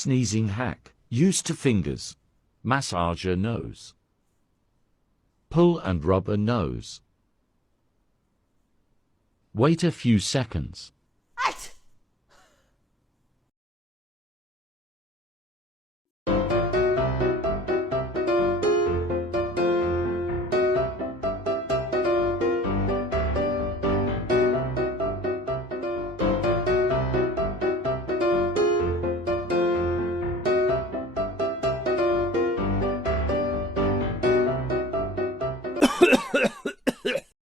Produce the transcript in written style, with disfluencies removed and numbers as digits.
Sneezing hack. Use to fingers. Massage a nose. Pull and rub a nose. Wait a few seconds.